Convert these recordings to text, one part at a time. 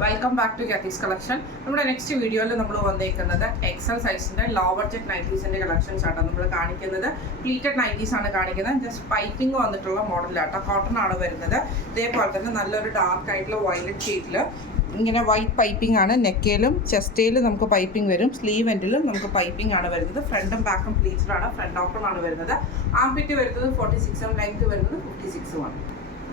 Welcome back to Kathees collection നമ്മുടെ next വീഡിയോയിൽ നമ്മൾ വന്നേക്കുന്നത് എക്സൽ സൈസിന്റെ ലോവർ ജെറ്റ് നൈറ്റീസിന്റെ കളക്ഷൻസ് ആട്ടോ നമ്മൾ കാണിക്കുന്നത്. പ്ലീറ്റഡ് നൈറ്റീസ് ആണ് കാണിക്കുന്നത്. ജസ്റ്റ് പൈപ്പിംഗ് വന്നിട്ടുള്ള മോഡലാട്ടോ കോട്ടൺ ആണ് വരുന്നത്. ഇതേപോലെ തന്നെ നല്ലൊരു ഡാർക്ക് ആയിട്ടുള്ള വയലറ്റ് ഷീറ്റിൽ ഇങ്ങനെ വൈറ്റ് പൈപ്പിംഗ് ആണ്. നെക്കേലും ചെസ്റ്റേലും നമുക്ക് പൈപ്പിംഗ് വരും. സ്ലീവ് എൻഡിലും നമുക്ക് പൈപ്പിംഗ് ആണ് വരുന്നത്. ഫ്രണ്ടും ബാക്കും പ്ലീറ്റഡ് ആണ്. ഫ്രണ്ട് ഓപ്പൺ ആണ് വരുന്നത്. ആംപിറ്റ് വരുന്നത് ഫോർട്ടി സിക്സും ലെങ്ത് വരുന്നത് ഫിഫ്റ്റി സിക്സും ആണ്.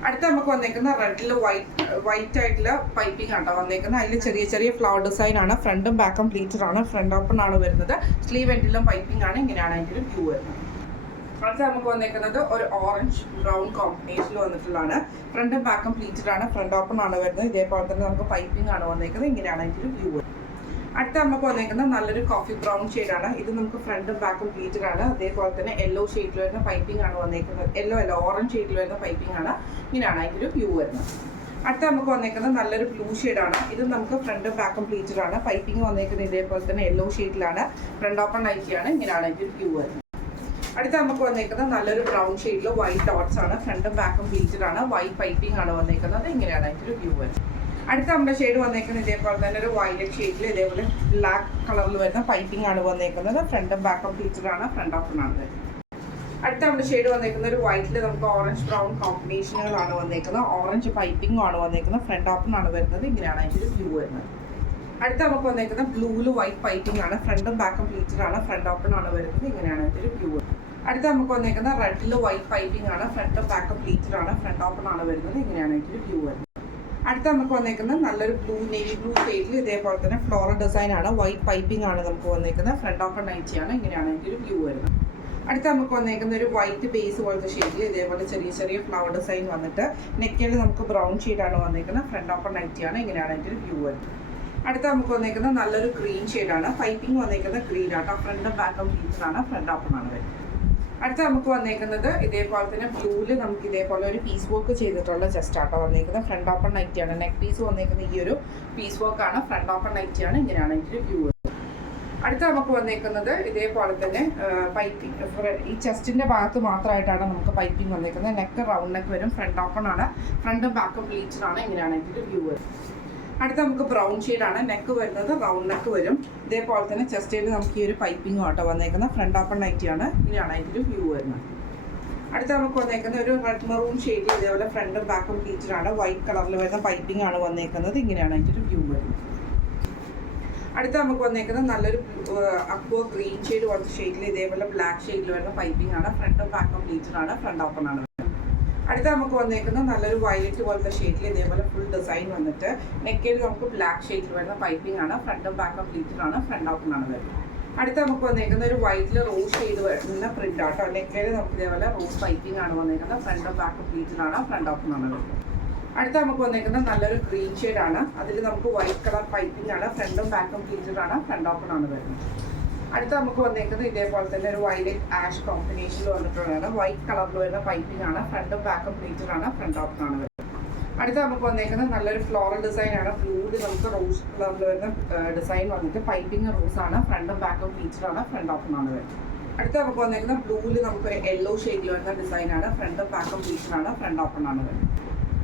അടുത്ത നമുക്ക് വന്നേക്കുന്ന റെഡിൽ വൈറ്റ് വൈറ്റ് ആയിട്ടുള്ള പൈപ്പിംഗ് ആട്ടോ വന്നേക്കുന്നത്. അതിൽ ചെറിയ ചെറിയ ഫ്ലവർ ഡിസൈൻ ആണ്. ഫ്രണ്ടും ബാക്കും പ്ലീറ്റഡ് ആണ്. ഫ്രണ്ട് ഓപ്പൺ ആണ് വരുന്നത്. സ്ലീവ് എൻഡിലും പൈപ്പിംഗ് ആണ്. ഇങ്ങനെയാണ് അതിന്റെ ഒരു വ്യൂ വരുന്നത്. അടുത്ത നമുക്ക് വന്നേക്കുന്നത് ഒരു ഓറഞ്ച് ബ്രൗൺ കോമ്പിനേഷനിൽ വന്നിട്ടുള്ളതാണ്. ഫ്രണ്ടും ബാക്കും പ്ലീറ്റഡ് ആണ്. ഫ്രണ്ട് ഓപ്പൺ ആണ് വരുന്നത്. ഇതേപോലെ തന്നെ നമുക്ക് പൈപ്പിംഗ് ആണ് വന്നേക്കുന്നത്. ഇങ്ങനെയാണ് അതിന്റെ ഒരു വ്യൂ അടുത്ത നമുക്ക് വന്നേക്കുന്നത് നല്ലൊരു കോഫി ബ്രൗൺ ആണ്. ഇത് നമുക്ക് ഫ്രണ്ടും ബാക്കും പ്ലീറ്റഡ് ആണ്. അതേപോലെ തന്നെ യെല്ലോ ഷെയ്ഡിൽ വരുന്ന പൈപ്പിംഗ് ആണ് വന്നേക്കുന്നത്. യെല്ലോ അല്ല ഓറഞ്ച് ഷെയ്ഡിൽ വരുന്ന പൈപ്പിംഗ് ആണ് ഇങ്ങനെയാണ് അതിന്റെ ഒരു വ്യൂ വരുന്നത്. അടുത്ത നമുക്ക് വന്നേക്കുന്നത് നല്ലൊരു ബ്ലൂ ആണ്. ഇത് നമുക്ക് ഫ്രണ്ടും ബാക്കും പ്ലീറ്റഡ് ആണ്. പൈപ്പിംഗ് വന്നേക്കുന്നത് ഇതേപോലെ തന്നെ യെല്ലോ ഷെയ്ഡിലാണ് ഫ്രണ്ട് ഓപ്പൺ ആയിട്ടാണ് ഇങ്ങനെയാണ് അതിന്റെ ഒരു വ്യൂ വരുന്നത്. അടുത്ത നമുക്ക് വന്നേക്കുന്നത് നല്ലൊരു ബ്രൗൺ ഷെയ്ഡിൽ വൈറ്റ് ഡോട്ട്സ് ആണ്. ഫ്രണ്ടും ബാക്കും പ്ലീറ്റഡ് ആണ്. വൈറ്റ് പൈപ്പിംഗ് ആണ് വന്നേക്കുന്നത്. ഇങ്ങനെയാണ് അതിന്റെ ഒരു വ്യൂ വരുന്നത്. അടുത്ത നമ്മുടെ ഷെയ്ഡ് വന്നേക്കുന്നത് ഇതേപോലെ തന്നെ ഒരു വയലറ്റ് ഷെയ്ഡിൽ ഇതേപോലെ ബ്ലാക്ക് കളറിൽ വരുന്ന പൈപ്പിംഗ് ആണ് വന്നേക്കുന്നത്. ഫ്രണ്ടും ബാക്കും ഫീച്ചർ ആണ് ഫ്രണ്ട് ഓപ്പൺ ആണ് അടുത്ത നമ്മുടെ ഷെയ്ഡ് വന്നേക്കുന്ന ഒരു വൈറ്റിൽ നമുക്ക് ഓറഞ്ച് ബ്രൗൺ കോമ്പിനേഷനുകളാണ് വന്നേക്കുന്നത്. ഓറഞ്ച് പൈപ്പിംഗ് ആണ് വന്നേക്കുന്നത് ഫ്രണ്ട് ഓപ്പൺ ആണ് വരുന്നത്. ഇങ്ങനെയാണ് അതിന്റെ വ്യൂ വരുന്നത്. അടുത്ത നമുക്ക് വന്നേക്കുന്ന ബ്ലൂവിൽ വൈറ്റ് പൈപ്പിംഗ് ആണ് ഫ്രണ്ടും ബാക്കും ഫീച്ചർ ആണ് ഫ്രണ്ട് ഓപ്പൺ ആണ് വരുന്നത്. ഇങ്ങനെയാണ് അതിന്റെ വ്യൂ അടുത്ത നമുക്ക് വന്നേക്കുന്ന റെഡിൽ വൈറ്റ് പൈപ്പിംഗ് ആണ് ഫ്രണ്ടും ബാക്കും ഫീച്ചർ ആണ് ഫ്രണ്ട് ഓപ്പൺ ആണ് വരുന്നത്. ഇങ്ങനെയാണ് അതിന്റെ ഒരു വ്യൂ വരുന്നത്. അടുത്ത നമുക്ക് വന്നേക്കുന്നത് നല്ലൊരു ബ്ലൂ നേവി ബ്ലൂ ഷെയ്ഡിൽ ഇതേപോലെ തന്നെ ഫ്ലോറൽ ഡിസൈൻ ആണ്. വൈറ്റ് പൈപ്പിംഗ് ആണ് നമുക്ക് വന്നേക്കുന്നത്. ഫ്രണ്ട് ഓപ്പൺ നൈറ്റിയാണ് ഇങ്ങനെയാണ് ഒരു വ്യൂ വരുന്നത്. അടുത്ത നമുക്ക് വന്നേക്കുന്ന ഒരു വൈറ്റ് ബേസ് പോലത്തെ ഷെയ്ഡിൽ ഇതേപോലെ ചെറിയ ചെറിയ ഫ്ലവർ ഡിസൈൻ വന്നിട്ട് നെക്കിൽ നമുക്ക് ബ്രൗൺ ഷെയ്ഡാണ് വന്നേക്കുന്നത്. ഫ്രണ്ട് ഓപ്പൺ നൈറ്റിയാണ് ഇങ്ങനെയാണ് അതിന്റെ ഒരു വ്യൂ വരുന്നത്. അടുത്ത നമുക്ക് വന്നേക്കുന്നത് നല്ലൊരു ഗ്രീൻ ഷെയ്ഡാണ് പൈപ്പിംഗ് വന്നേക്കുന്നത് ഗ്രീൻ ആട്ടോ ഫ്രണ്ടും ബാക്കും ആണ്. ഫ്രണ്ട് ഓപ്പൺ ആണ് വരുന്നത്. അടുത്ത നമുക്ക് വന്നേക്കുന്നത് ഇതേപോലെ തന്നെ ബ്ലൂവിൽ നമുക്ക് ഇതേപോലെ ഒരു പീസ് വർക്ക് ചെയ്തിട്ടുള്ള ചെസ്റ്റ് ആട്ടോ വന്നേക്കുന്നത്. ഫ്രണ്ട് ഓപ്പൺ നൈറ്റിയാണ് നെക്ക് പീസ് വന്നേക്കുന്ന ഈ ഒരു പീസ് വർക്ക് ആണ്. ഫ്രണ്ട് ഓപ്പൺ നൈറ്റിയാണ് ഇങ്ങനെയാണ് ഇതിന്റെ വ്യൂ അടുത്ത നമുക്ക് വന്നേക്കുന്നത് ഇതേപോലെ തന്നെ പൈപ്പിംഗ് ഈ ചെസ്റ്റിന്റെ ഭാഗത്ത് മാത്രമായിട്ടാണ് നമുക്ക് പൈപ്പിംഗ് വന്നേക്കുന്നത്. നെക്ക് റൗണ്ട് നെക്ക് വരും. ഫ്രണ്ട് ഓപ്പൺ ആണ്. ഫ്രണ്ടും ബാക്കും ആണ്. ഇങ്ങനെയാണ് ഇതിന്റെ വ്യൂ അടുത്ത നമുക്ക് ബ്രൗൺ ആണ്. നെക്ക് വരുന്നത് റൗണ്ട് നെക്ക് വരും. ഇതേപോലെ തന്നെ ചെസ്റ്റേഡ് നമുക്ക് ഈ ഒരു പൈപ്പിംഗ് ആട്ടോ വന്നേക്കുന്നത്. ഫ്രണ്ട് ഓപ്പൺ നൈറ്റിയാണ് ഇങ്ങനെയാണ് ഒരു വ്യൂ വരുന്നത്. അടുത്ത നമുക്ക് വന്നേക്കുന്നത് ഒരു റെഡ് മെറൂൺ ഷെയ്ഡിൽ ഇതേപോലെ ഫ്രണ്ടും ബാക്കും ഫീച്ചറാണ് വൈറ്റ് കളറിൽ വരുന്ന പൈപ്പിംഗ് ആണ് വന്നേക്കുന്നത്. ഇങ്ങനെയാണ് അതിന്റെ ഒരു വ്യൂ വരുന്നത്. അടുത്ത നമുക്ക് വന്നേക്കുന്നത് നല്ലൊരു അപ്പോ ഗ്രീൻ ഷെയ്ഡ് പോലത്തെ ഷെയ്ഡിൽ ഇതേപോലെ ബ്ലാക്ക് ഷെയ്ഡിൽ വരുന്ന പൈപ്പിംഗ് ആണ്. ഫ്രണ്ടും ബാക്കും ഫീച്ചറാണ് ഫ്രണ്ട് ഓപ്പൺ ആണ്. അടുത്ത നമുക്ക് വന്നേക്കുന്ന നല്ലൊരു വയലറ്റ് പോലത്തെ ഷെയ്ഡിൽ ഇതേപോലെ ഫുൾ ഡിസൈൻ വന്നിട്ട് നെക്കിൽ നമുക്ക് ബ്ലാക്ക് ഷെയ്ഡിൽ വരുന്ന പൈപ്പിംഗ് ആണ്. ഫ്രണ്ടും ബാക്കും ആണ്. ഫ്രണ്ട് ഓപ്പൺ ആണ് വരുന്നത്. അടുത്ത നമുക്ക് വന്നേക്കുന്ന ഒരു വൈറ്റിൽ റോസ് ഷെയ്ഡ് വരുന്ന പ്രിന്റ് ആട്ടോ നെക്കിൽ നമുക്ക് ഇതേപോലെ റോസ് പൈപ്പിംഗ് ആണ് വന്നേക്കുന്നത്. ഫ്രണ്ടും ബാക്കും ആണ്. ഫ്രണ്ട് ഓപ്പൺ ആണ് വരുന്നത്. അടുത്ത നമുക്ക് വന്നേക്കുന്നത് നല്ലൊരു ഗ്രീൻ ഷെയ്ഡ് ആണ്. അതിൽ നമുക്ക് വൈറ്റ് കളർ പൈപ്പിംഗ് ആണ്. ഫ്രണ്ടും ബാക്കും ആണ്. ഫ്രണ്ട് ഓപ്പൺ ആണ് വരുന്നത്. അടുത്ത നമുക്ക് വന്നേക്കുന്നത് ഇതേപോലെ തന്നെ ഒരു വൈലറ്റ് ആഷ് കോമ്പിനേഷനിൽ വന്നിട്ടുള്ളതാണ്. വൈറ്റ് കളറിൽ വരുന്ന പൈപ്പിംഗ് ആണ്. ഫ്രണ്ടും ബാക്കും പ്ലീറ്റഡ് ആണ്. ഫ്രണ്ട് ഓപ്പൺ ആണ് അടുത്ത നമുക്ക് വന്നേക്കുന്നത് നല്ലൊരു ഫ്ലോറൽ ഡിസൈൻ ആണ്. ബ്ലൂവിൽ നമുക്ക് റോസ് കളറിൽ വരുന്ന ഡിസൈൻ വന്നിട്ട് പൈപ്പിംഗ് റോസ് ആണ്. ഫ്രണ്ടും ബാക്കും പ്ലീറ്റഡ് ആണ്. ഫ്രണ്ട് ഓപ്പൺ ആണ് അടുത്ത നമുക്ക് വന്നേക്കുന്ന ബ്ലൂവിൽ നമുക്ക് ഒരു യെല്ലോ ഷെയ്ഡിൽ വരുന്ന ഡിസൈൻ ആണ്. ഫ്രണ്ടും ബാക്കും പ്ലീറ്റഡ് ആണ്. ഫ്രണ്ട് ഓപ്പൺ ആണ്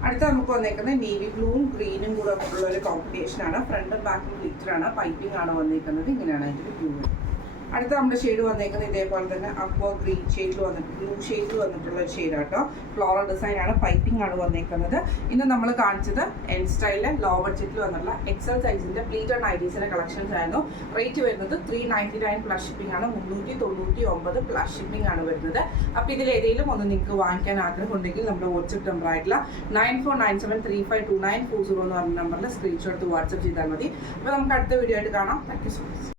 അടുത്ത നമുക്ക് വന്നേക്കുന്നത് നേവി ബ്ലൂവും ഗ്രീനും കൂടെ ഉള്ള ഒരു കോമ്പിനേഷൻ ആണ് ഫ്രണ്ടും ബാക്കും ഫീച്ചർ ആണ്. പൈപ്പിംഗ് ആണ് വന്നേക്കുന്നത്. ഇങ്ങനെയാണ് അതിന്റെ വ്യൂ അടുത്ത നമ്മുടെ ഷെയ്ഡ് വന്നേക്കുന്നത് ഇതേപോലെ തന്നെ അക്വ ഗ്രീൻ ഷെയ്ഡിൽ വന്നിട്ട് ബ്ലൂ ഷെയ്ഡിൽ വന്നിട്ടുള്ള ഒരു ഷെയ്ഡ് ആട്ടോ. ഫ്ലോറൽ ഡിസൈൻ ആണ് പൈപ്പിംഗ് ആണ് വന്നേക്കുന്നത്. ഇന്ന് നമ്മൾ കാണിച്ചത് എൻ സ്റ്റൈലിലെ ലോ ബഡ്ജറ്റിൽ വന്നുള്ള എക്സൽ സൈസിന്റെ പ്ലീറ്റഡ് നൈറ്റീസിന്റെ കളക്ഷൻസ് ആയിരുന്നു. റേറ്റ് വരുന്നത് three ninety nine plus shipping ആണ് മുന്നൂറ്റി തൊണ്ണൂറ്റി ഒമ്പത് പ്ലസ് ഷിപ്പിംഗ് ആണ് വരുന്നത്. അപ്പോൾ ഇതിൽ ഏതെങ്കിലും ഒന്ന് നിങ്ങൾക്ക് വാങ്ങിക്കാൻ ആഗ്രഹമുണ്ടെങ്കിൽ നമ്മുടെ വാട്സപ്പ് നമ്പർ ആയിട്ടുള്ള nine four nine seven three five two nine four zero എന്ന് പറഞ്ഞ നമ്പറിൽ സ്ക്രീൻഷോട്ട് വാട്സപ്പ് ചെയ്താൽ മതി. അപ്പോൾ നമുക്ക് അടുത്ത വീഡിയോ ആയിട്ട് കാണാം. Thank you so much